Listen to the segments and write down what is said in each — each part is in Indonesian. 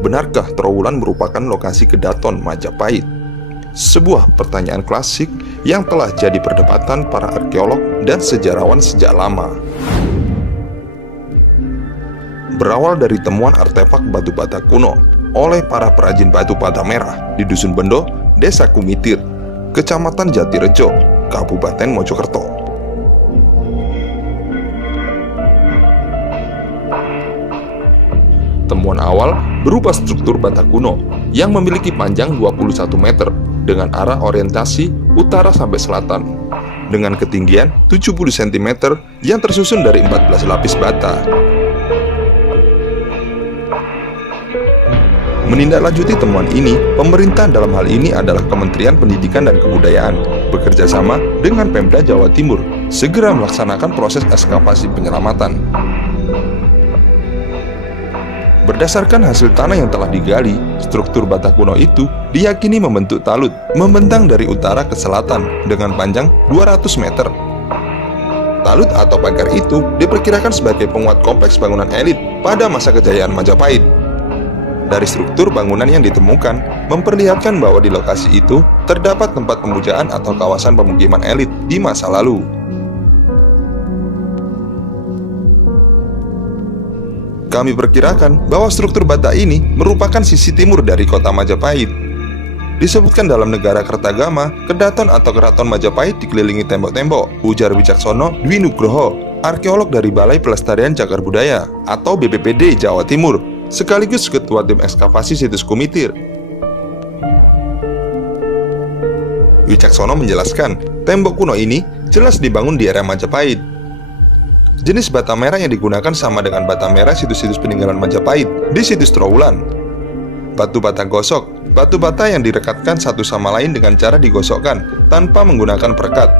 benarkah Trowulan merupakan lokasi Kedaton Majapahit? Sebuah pertanyaan klasik yang telah jadi perdebatan para arkeolog dan sejarawan sejak lama. Berawal dari temuan artefak batu bata kuno oleh para perajin batu bata merah di Dusun Bendo, Desa Kumitir, Kecamatan Jatirejo, Kabupaten Mojokerto. Temuan awal berupa struktur bata kuno yang memiliki panjang 21 meter dengan arah orientasi utara sampai selatan, dengan ketinggian 70 cm yang tersusun dari 14 lapis bata. Menindaklanjuti temuan ini, pemerintah dalam hal ini adalah Kementerian Pendidikan dan Kebudayaan bekerja sama dengan Pemda Jawa Timur segera melaksanakan proses ekskavasi penyelamatan. Berdasarkan hasil tanah yang telah digali, struktur bata kuno itu diyakini membentuk talut membentang dari utara ke selatan dengan panjang 200 meter. Talut atau pagar itu diperkirakan sebagai penguat kompleks bangunan elit pada masa kejayaan Majapahit. Dari struktur bangunan yang ditemukan, memperlihatkan bahwa di lokasi itu terdapat tempat pemujaan atau kawasan pemukiman elit di masa lalu. Kami perkirakan bahwa struktur bata ini merupakan sisi timur dari kota Majapahit. Disebutkan dalam negara Kertagama, Kedaton atau Keraton Majapahit dikelilingi tembok-tembok, ujar Wicaksono Dwi Nugroho, arkeolog dari Balai Pelestarian Cagar Budaya atau BPPD Jawa Timur, sekaligus ketua tim ekskavasi situs Kumitir. Wicaksono menjelaskan, tembok kuno ini jelas dibangun di era Majapahit. Jenis bata merah yang digunakan sama dengan bata merah situs-situs peninggalan Majapahit di situs Trowulan. Batu bata gosok, batu bata yang direkatkan satu sama lain dengan cara digosokkan tanpa menggunakan perekat.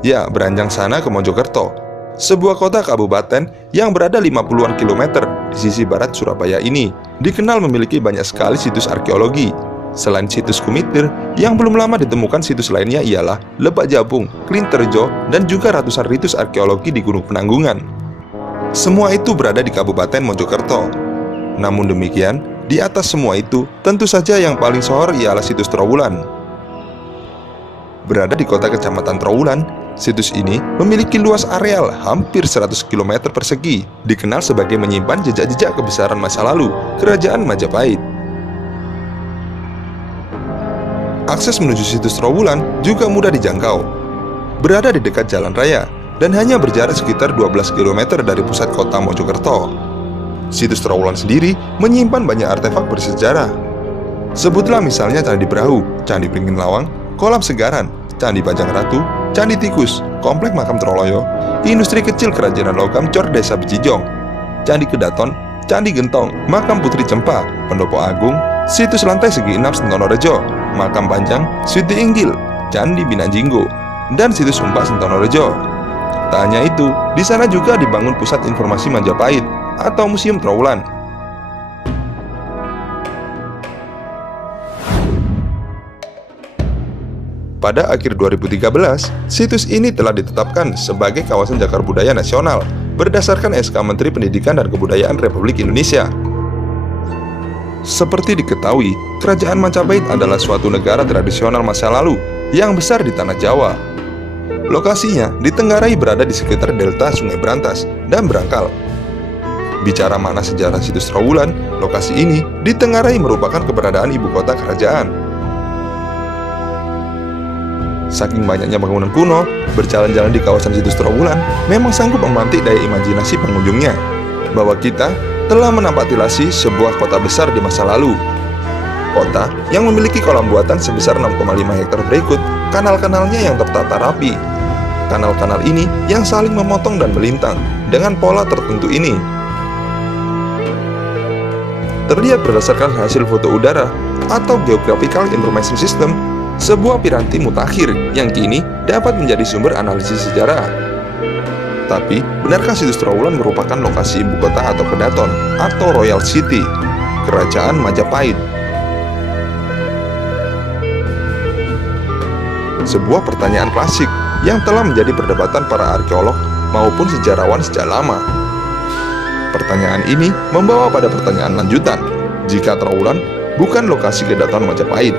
Ya, beranjang sana ke Mojokerto, sebuah kota kabupaten yang berada 50-an kilometer di sisi barat Surabaya ini dikenal memiliki banyak sekali situs arkeologi. Selain situs Kumitir, yang belum lama ditemukan situs lainnya ialah Lebak Japung, Klinterjo, dan juga ratusan ritus arkeologi di Gunung Penanggungan. Semua itu berada di Kabupaten Mojokerto. Namun demikian, di atas semua itu, tentu saja yang paling sohor ialah situs Trowulan. Berada di kota kecamatan Trowulan, situs ini memiliki luas areal hampir 100 km persegi, dikenal sebagai menyimpan jejak-jejak kebesaran masa lalu Kerajaan Majapahit. Akses menuju situs Trowulan juga mudah dijangkau. Berada di dekat jalan raya dan hanya berjarak sekitar 12 km dari pusat kota Mojokerto. Situs Trowulan sendiri menyimpan banyak artefak bersejarah. Sebutlah misalnya Candi Brahu, Candi Beringin Lawang, Kolam Segaran, Candi Bajang Ratu, Candi Tikus, Komplek Makam Troloyo, Industri Kecil Kerajinan Logam Cor Desa Bejijong, Candi Kedaton, Candi Gentong, Makam Putri Cempa, Pendopo Agung, Situs Lantai Segi 6 Sentonorejo, Makam Panjang, Switi Inggil, Candi Binanjinggo, dan Situs Umpak Sentonorejo. Tak hanya itu, di sana juga dibangun Pusat Informasi Majapahit atau Museum Trowulan. Pada akhir 2013, situs ini telah ditetapkan sebagai kawasan cagar budaya nasional berdasarkan SK Menteri Pendidikan dan Kebudayaan Republik Indonesia. Seperti diketahui, Kerajaan Majapahit adalah suatu negara tradisional masa lalu yang besar di tanah Jawa. Lokasinya ditenggarai berada di sekitar delta Sungai Brantas dan Brangkal. Bicara makna sejarah situs Trowulan, lokasi ini ditenggarai merupakan keberadaan ibu kota kerajaan. Saking banyaknya bangunan kuno, berjalan-jalan di kawasan situs Trowulan memang sanggup memantik daya imajinasi pengunjungnya bahwa kita telah menampak-tilasi sebuah kota besar di masa lalu. Kota yang memiliki kolam buatan sebesar 6,5 hektar berikut kanal-kanalnya yang tertata rapi. Kanal-kanal ini yang saling memotong dan melintang dengan pola tertentu ini terlihat berdasarkan hasil foto udara atau Geographical Information System, sebuah piranti mutakhir yang kini dapat menjadi sumber analisis sejarah. Tapi, benarkah situs Trowulan merupakan lokasi ibu kota atau Kedaton atau Royal City, Kerajaan Majapahit? sebuah pertanyaan klasik yang telah menjadi perdebatan para arkeolog maupun sejarawan sejak lama. Pertanyaan ini membawa pada pertanyaan lanjutan. Jika Trowulan bukan lokasi kedatangan Majapahit,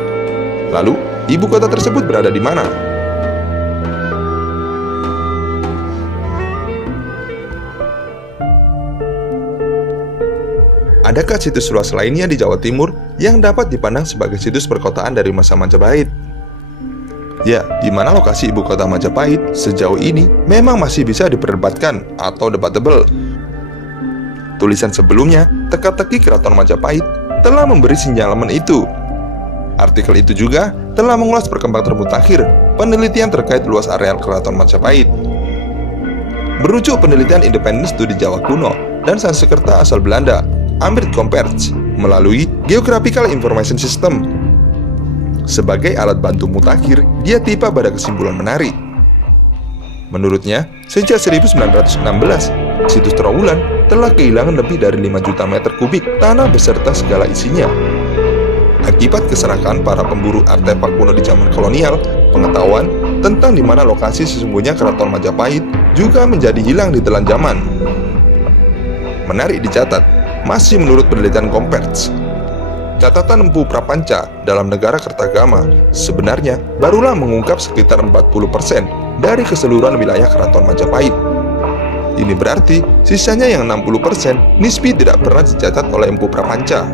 lalu ibu kota tersebut berada di mana? Adakah situs luas lainnya di Jawa Timur yang dapat dipandang sebagai situs perkotaan dari masa Majapahit? Ya, di mana lokasi ibu kota Majapahit sejauh ini memang masih bisa diperdebatkan atau debatable. Tulisan sebelumnya, teka-teki Keraton Majapahit, telah memberi sinyalemen itu. Artikel itu juga telah mengulas perkembangan termutakhir penelitian terkait luas areal Keraton Majapahit. Merujuk penelitian independen studi Jawa kuno dan Sanskerta asal Belanda, Amrit Comperts, melalui Geographical Information System. Sebagai alat bantu mutakhir, dia tiba pada kesimpulan menarik. Menurutnya, sejak 1916, situs Trowulan telah kehilangan lebih dari 5 juta meter kubik tanah beserta segala isinya. Akibat keserakahan para pemburu artefak kuno di zaman kolonial, pengetahuan tentang di mana lokasi sesungguhnya Keraton Majapahit juga menjadi hilang di telan zaman. Menarik dicatat, masih menurut penelitian Comperts, catatan Empu Prapanca dalam negara Kertagama sebenarnya barulah mengungkap sekitar 40% dari keseluruhan wilayah Keraton Majapahit. Ini berarti sisanya yang 60% nisbi tidak pernah dicatat oleh Empu Prapanca.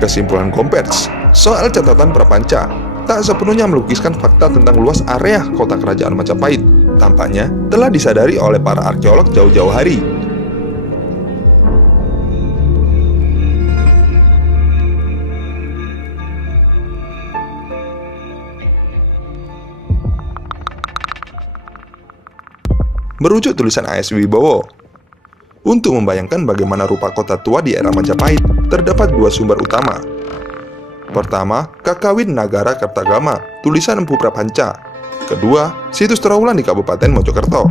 Kesimpulan Comperts soal catatan Prapanca tak sepenuhnya melukiskan fakta tentang luas area kota kerajaan Majapahit. Tampaknya telah disadari oleh para arkeolog jauh-jauh hari. Merujuk tulisan A.S. Wibowo, untuk membayangkan bagaimana rupa kota tua di era Majapahit, terdapat dua sumber utama. Pertama, Kakawin Nagara Kertagama, tulisan Empu Prapanca. Kedua, situs Trowulan di Kabupaten Mojokerto.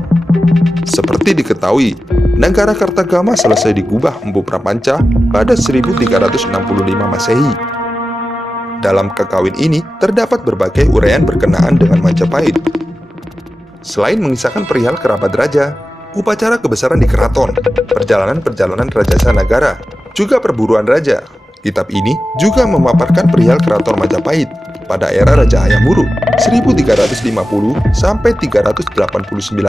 Seperti diketahui, Nagara Kertagama selesai digubah Empu Prapanca pada 1365 Masehi. Dalam Kakawin ini terdapat berbagai uraian berkenaan dengan Majapahit. Selain mengisahkan perihal kerabat raja, upacara kebesaran di keraton, perjalanan-perjalanan Rajasa Nagara, juga perburuan raja, kitab ini juga memaparkan perihal keraton Majapahit pada era Raja Hayam Wuruk 1350 sampai 389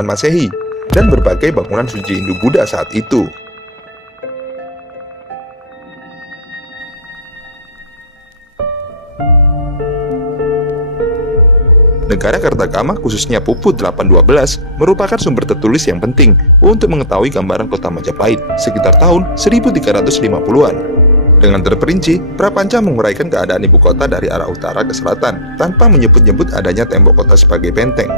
Masehi dan berbagai bangunan suci Hindu-Buddha saat itu. Negara Kertagama khususnya Puput 812 merupakan sumber tertulis yang penting untuk mengetahui gambaran kota Majapahit sekitar tahun 1350-an. Dengan terperinci, Prapanca menguraikan keadaan ibu kota dari arah utara ke selatan tanpa menyebut-nyebut adanya tembok kota sebagai benteng.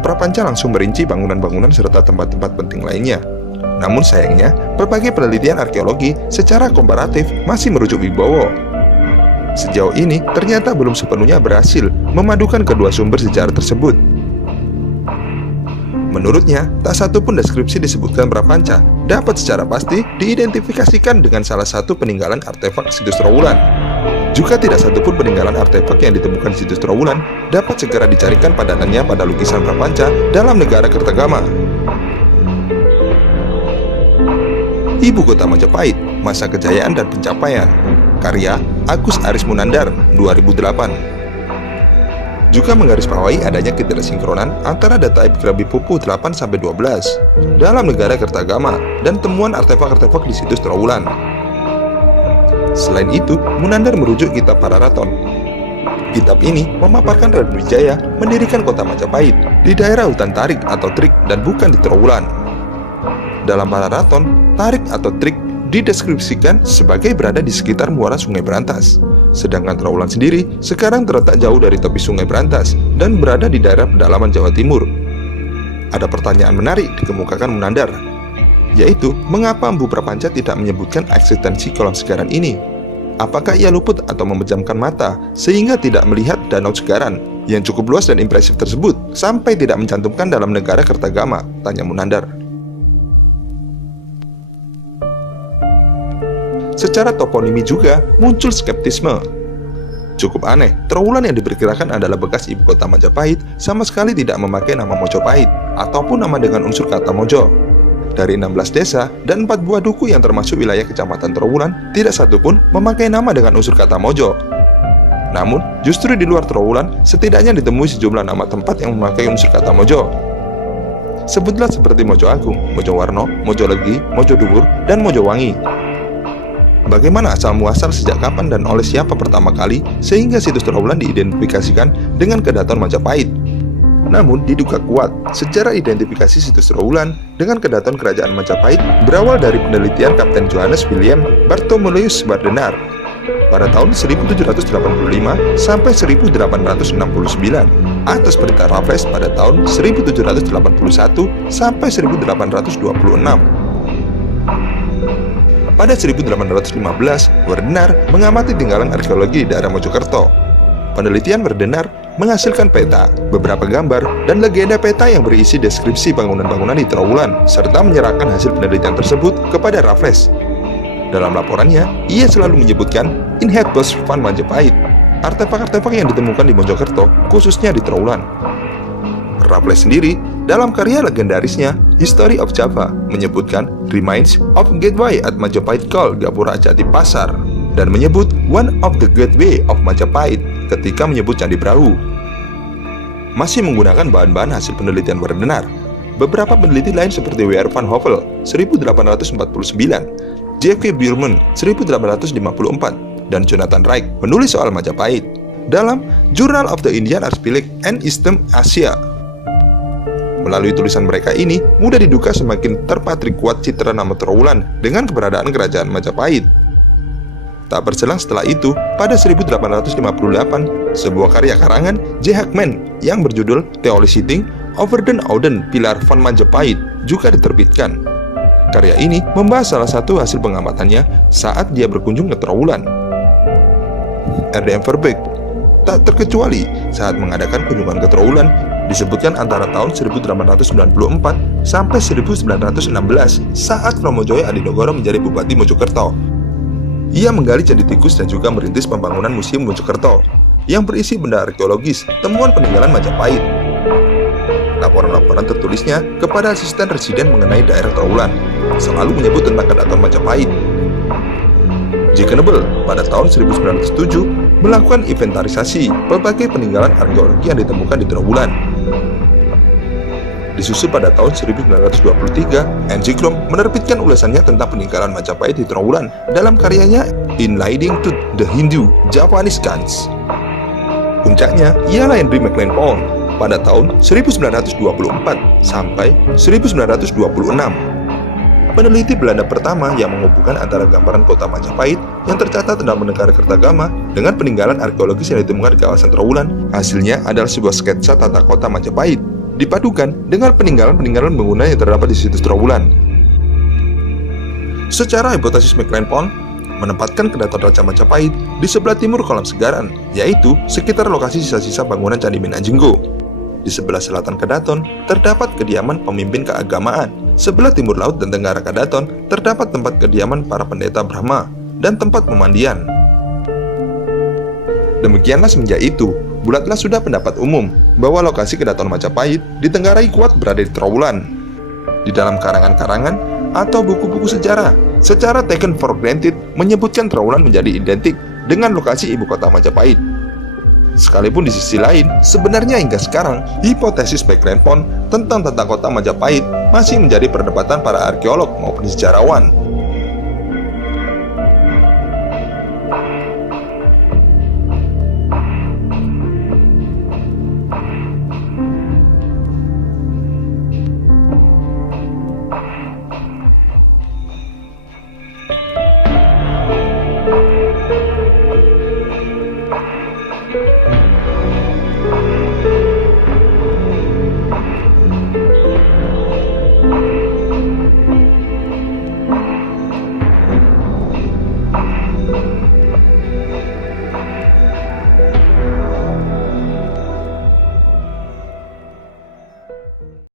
Prapanca langsung merinci bangunan-bangunan serta tempat-tempat penting lainnya. Namun sayangnya, berbagai penelitian arkeologi secara komparatif masih merujuk Wibowo. Sejauh ini, ternyata belum sepenuhnya berhasil memadukan kedua sumber sejarah tersebut. Menurutnya, tak satu pun deskripsi disebutkan Prapanca dapat secara pasti diidentifikasikan dengan salah satu peninggalan artefak situs Trowulan. Juga tidak satu pun peninggalan artefak yang ditemukan di situs Trowulan dapat segera dicarikan padanannya pada lukisan Prapanca dalam negara Kertagama. Ibu Kota Majapahit, Masa Kejayaan dan Pencapaian, karya Agus Aris Munandar, 2008. Juga menggarisbawahi adanya ketidaksinkronan antara data epigrafi Pupuh 8-12 dalam negara Kertagama dan temuan artefak-artefak di situs Trowulan. Selain itu, Munandar merujuk kitab Pararaton. Kitab ini memaparkan Raden Wijaya mendirikan kota Majapahit di daerah hutan Tarik atau Trik dan bukan di Trowulan. Dalam Pararaton, Tarik atau Trik dideskripsikan sebagai berada di sekitar muara Sungai Berantas. Sedangkan Trowulan sendiri sekarang terletak jauh dari tepi Sungai Berantas dan berada di daerah pedalaman Jawa Timur. Ada pertanyaan menarik dikemukakan Munandar, yaitu mengapa Empu Prapanca tidak menyebutkan eksistensi kolam segaran ini? Apakah ia luput atau memejamkan mata sehingga tidak melihat danau segaran yang cukup luas dan impresif tersebut sampai tidak mencantumkan dalam negara Kertagama? Tanya Munandar. Secara toponimi juga muncul skeptisme. Cukup aneh, Trowulan yang diperkirakan adalah bekas ibu kota Majapahit sama sekali tidak memakai nama Mojopahit ataupun nama dengan unsur kata Mojo. Dari 16 desa dan 4 buah duku yang termasuk wilayah kecamatan Trowulan, tidak satu pun memakai nama dengan unsur kata Mojo. Namun, justru di luar Trowulan, setidaknya ditemui sejumlah nama tempat yang memakai unsur kata Mojo. Sebutlah seperti Mojo Agung, Mojo Warno, Mojo Legi, Mojo Dhuwur, dan Mojo Wangi. Bagaimana asal muasal, sejak kapan dan oleh siapa pertama kali sehingga situs Trowulan diidentifikasikan dengan Kedaton Majapahit? Namun diduga kuat, sejarah identifikasi situs Trowulan dengan Kedaton Kerajaan Majapahit berawal dari penelitian Kapten Johannes William Bartholomeus Bardenar pada tahun 1785 sampai 1869 atas perintah Raffles pada tahun 1781 sampai 1826. Pada 1815, Bardenar mengamati tinggalan arkeologi di daerah Mojokerto. Penelitian Bardenar menghasilkan peta, beberapa gambar, dan legenda peta yang berisi deskripsi bangunan-bangunan di Trowulan, serta menyerahkan hasil penelitian tersebut kepada Raffles. Dalam laporannya, ia selalu menyebutkan Inheritance van Majapahit, artefak-artefak yang ditemukan di Mojokerto, khususnya di Trowulan. Raffles sendiri, dalam karya legendarisnya History of Java, menyebutkan remains of gateway at Majapahit called Gapura Jati Pasar, dan menyebut one of the gateway of Majapahit ketika menyebut Candi Brahu. Masih menggunakan bahan-bahan hasil penelitian Bardenar, beberapa peneliti lain seperti W.R. van Hovel 1849, J.K. Bierman 1854, dan Jonathan Wright menulis soal Majapahit dalam Journal of the Indian Archipelago and Eastern Asia. Melalui tulisan mereka ini, mudah diduga semakin terpatri kuat citra nama Trowulan dengan keberadaan kerajaan Majapahit. Tak berselang setelah itu, pada 1858, sebuah karya karangan J. Hackman yang berjudul Theory Sitting Over den Ouden Pilar van Majapahit juga diterbitkan. Karya ini membahas salah satu hasil pengamatannya saat dia berkunjung ke Trowulan. R.D.M. Verbeek tak terkecuali saat mengadakan kunjungan ke Trowulan, disebutkan antara tahun 1894 sampai 1916 saat Romojoyo Adinegoro menjadi Bupati Mojokerto. Ia menggali candi tikus dan juga merintis pembangunan Museum Mojokerto yang berisi benda arkeologis, temuan peninggalan Majapahit. Laporan-laporan tertulisnya kepada asisten residen mengenai daerah Trowulan selalu menyebut tentang Kedaton Majapahit. J. Knebel pada tahun 1907 melakukan inventarisasi berbagai peninggalan arkeologi yang ditemukan di Trowulan. Disusul pada tahun 1923, N.G. Krom menerbitkan ulasannya tentang peninggalan Majapahit di Trowulan dalam karyanya In Leading to the Hindu-Japanese Gans. Puncaknya ialah Henry McLean Pond pada tahun 1924 sampai 1926. Peneliti Belanda pertama yang menghubungkan antara gambaran kota Majapahit yang tercatat dalam Negara Kertagama dengan peninggalan arkeologis yang ditemukan di kawasan Trowulan. Hasilnya adalah sebuah sketsa tata kota Majapahit, dipadukan dengan peninggalan-peninggalan bangunan yang terdapat di situs Trowulan. Secara hipotesis McLean Pond menempatkan Kedaton Raja Majapahit di sebelah timur kolam Segaran, yaitu sekitar lokasi sisa-sisa bangunan Candi Minangjenggo. Di sebelah selatan Kedaton terdapat kediaman pemimpin keagamaan. Sebelah timur laut dan tenggara Kedaton terdapat tempat kediaman para pendeta Brahma dan tempat pemandian. Demikianlah semenjak itu, bulatlah sudah pendapat umum bahwa lokasi Kedaton Majapahit ditenggarai kuat berada di Trowulan. Di dalam karangan-karangan atau buku-buku sejarah, secara taken for granted menyebutkan Trowulan menjadi identik dengan lokasi ibu kota Majapahit. Sekalipun di sisi lain, sebenarnya hingga sekarang, hipotesis McLean Pond tentang tata kota Majapahit masih menjadi perdebatan para arkeolog maupun sejarawan.